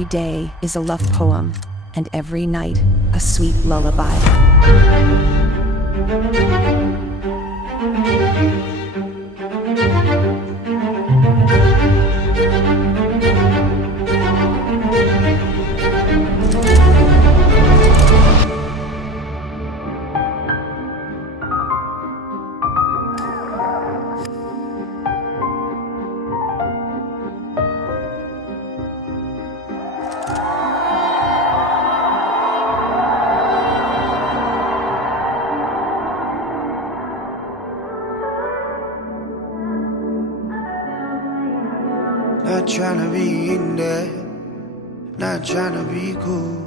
Every day is a love poem, and every night a sweet lullaby. Not tryna be in there, not tryna be cool,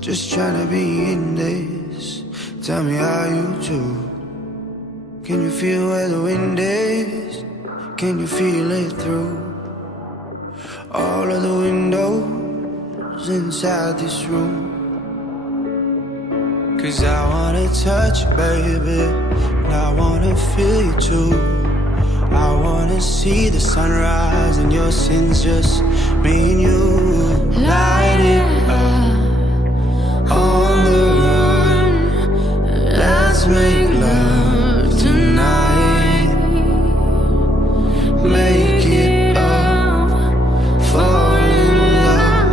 just tryna be in this. Tell me how you do. Can you feel where the wind is? Can you feel it through all of the windows inside this room? 'Cause I wanna touch you, baby, and I wanna feel you too. I wanna see the sunrise and your sins, just me and you. Light it up on the run. Let's make love tonight. Make it up, fall in love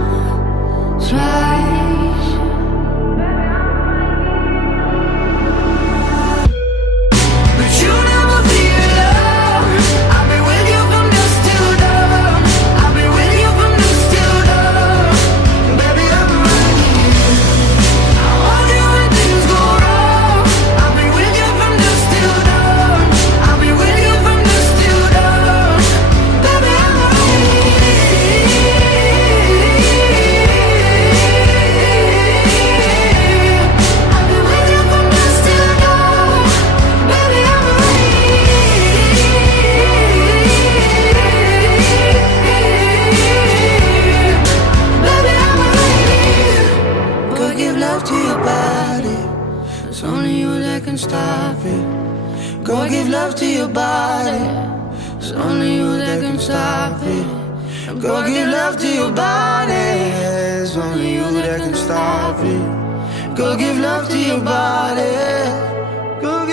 twice. But you never feel love. I've been with you from dusk till dawn. I've been with you from dusk till dawn. Baby, I'm right here. I want you when things go wrong. I'll be with you from dusk till dawn. I'll be with you from dusk till dawn. Baby, I'm right here. I'll be with you from dusk till dawn. Baby, I'm right here. Baby, I'm right here. Go give love to your body. It's only you that can stop it. Go give love to your body. It's only you that can stop it. Go give love to your body. It's only you that can stop it. Go give love to your body. Go give